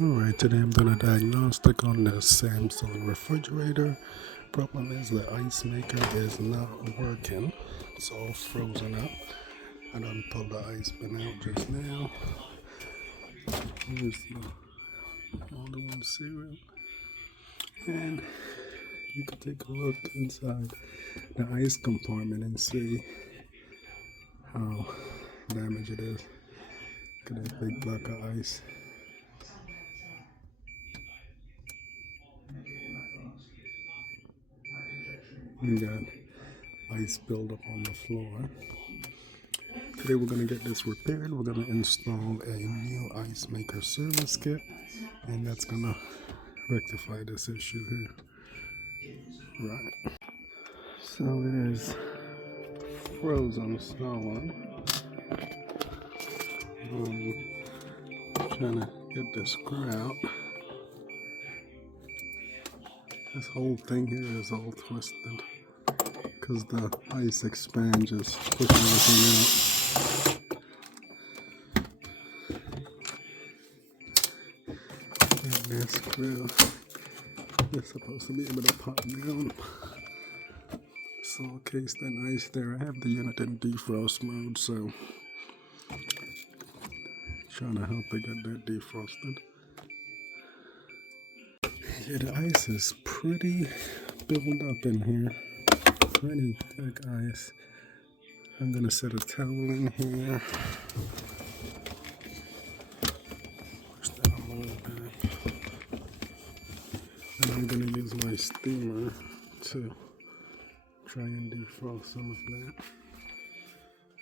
Alright, today I'm doing a diagnostic on the Samsung refrigerator. Problem is the ice maker is not working. It's all frozen up. I done pulled the ice bin out just now. Here's the older one cereal. And you can take a look inside the ice compartment and see how damaged it is. Look at that big block of ice. You got ice buildup on the floor. Today we're going to get this repaired. We're going to install a new ice maker service kit, and that's going to rectify this issue here. Right. So it is frozen snowing. Trying to get this screw out. This whole thing here is all twisted because the ice expands, just pushing everything out. And this screw is supposed to be able to pop down. So in case that ice there, I have the unit in defrost mode, so trying to help it get that defrosted. Yeah, the ice is pretty built up in here. Pretty thick ice. I'm gonna set a towel in here. Push that a little bit. And I'm gonna use my steamer to try and defrost some of that.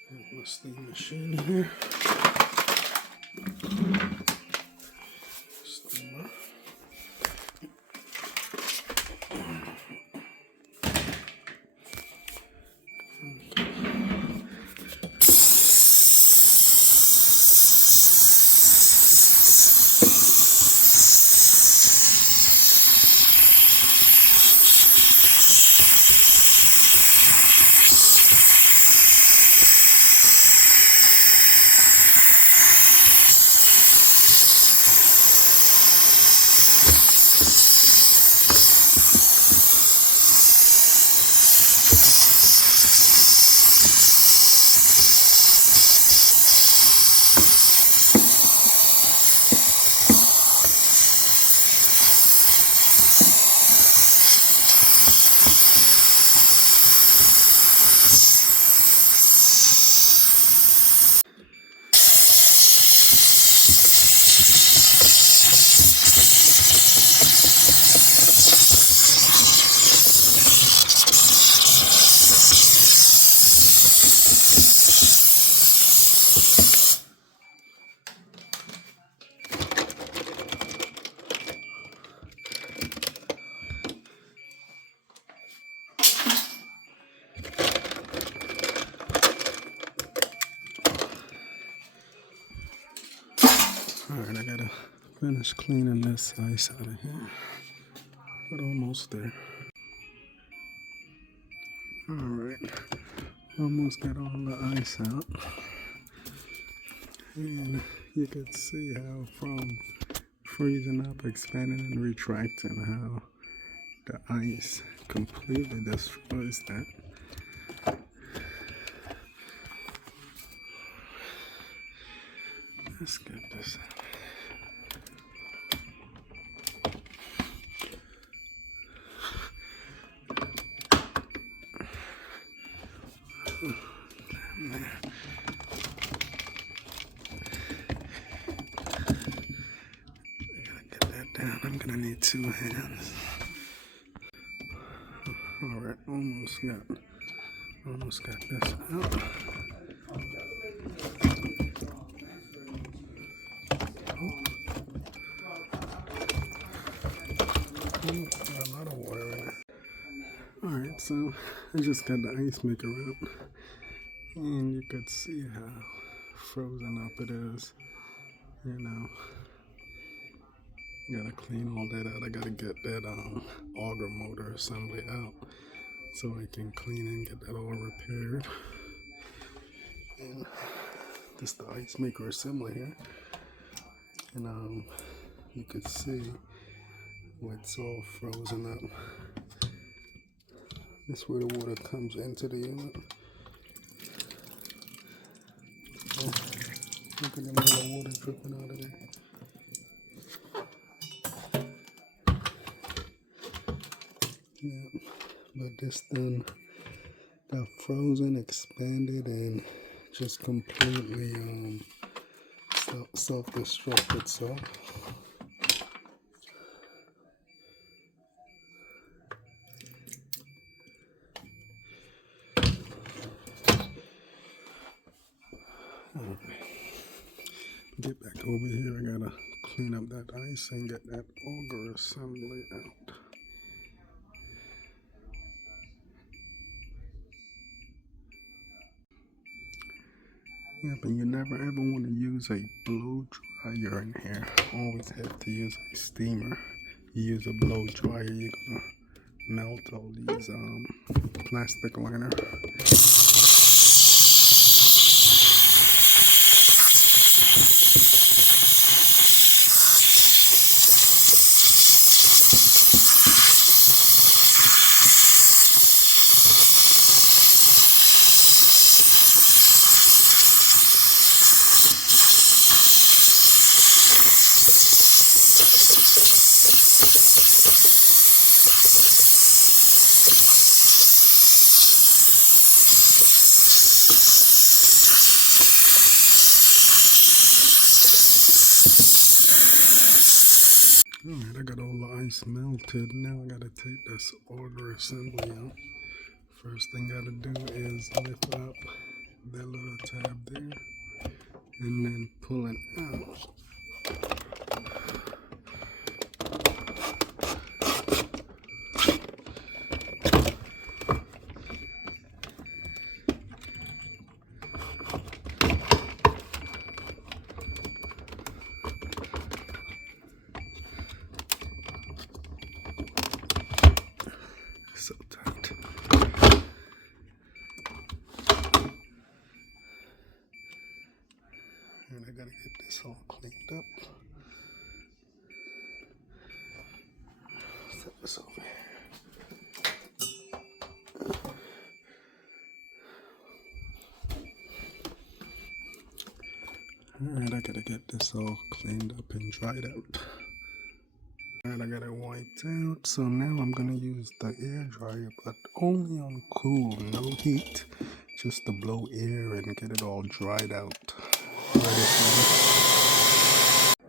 Here's my steam machine here. Steamer. Alright, I gotta finish cleaning this ice out of here. But almost there. Alright, almost got all the ice out. And you can see how from freezing up, expanding, and retracting, how the ice completely destroys that. Let's get this out. I'm gonna need 2 hands. Alright, almost got this out. Got a lot of water in it. Alright, so I just got the ice maker out. And you could see how frozen up it is. You know. Gotta clean all that out. I gotta get that auger motor assembly out so I can clean and get that all repaired. And this is the ice maker assembly here. And you could see it's all frozen up. This is where the water comes into the unit. Oh, look at the amount of water dripping out of there. Yeah, but this then got frozen, expanded, and just completely self-destruct itself. Alright, get back over here. I gotta clean up that ice and get that auger assembly out. Yeah, but you never ever want to use a blow dryer in here. Always have to use a steamer. You use a blow dryer, you're gonna melt all these plastic liner. Alright, I got all the ice melted. Now I gotta take this auger assembly out. First thing I gotta do is lift up that little tab there and then pull it out. So tight. And I gotta get this all cleaned up. Set this over here. Alright, I gotta get this all cleaned up and dried out. Alright, I got it wiped out, so now I'm gonna use the air dryer, but only on cool, no heat, just to blow air and get it all dried out.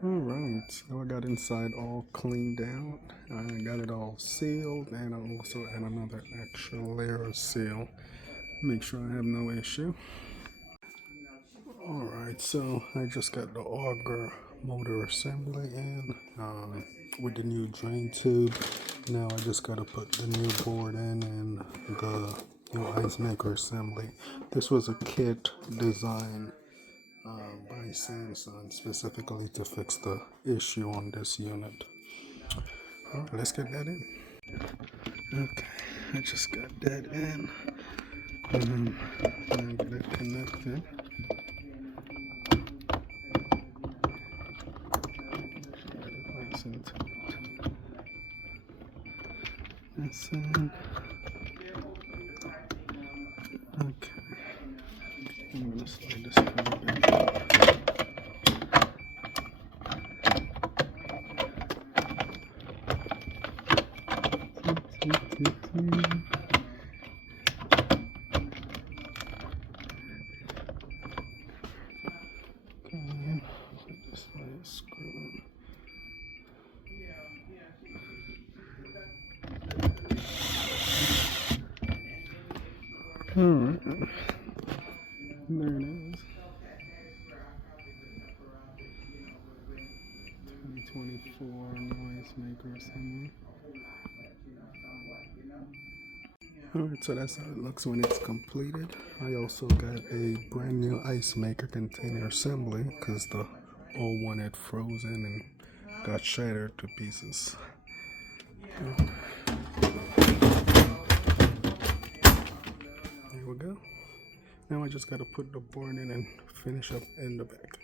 Alright, so I got inside all cleaned out. I got it all sealed, and I also add another extra layer of seal. Make sure I have no issue. Alright, so I just got the auger motor assembly in with the new drain tube. Now I just gotta put the new board in and the new ice maker assembly. This was a kit designed by Samsung specifically to fix the issue on this unit. Alright, let's get that in. Okay, I just got that in. Now get it connected. That's it. Okay. I'm gonna slide this cover back up. Okay, put this little screw. Alright, there it is. 2024 noise maker assembly. Alright, so that's how it looks when it's completed. I also got a brand new ice maker container assembly because the old one had frozen and got shattered to pieces. There we go. Now I just gotta put the board in and finish up in the back.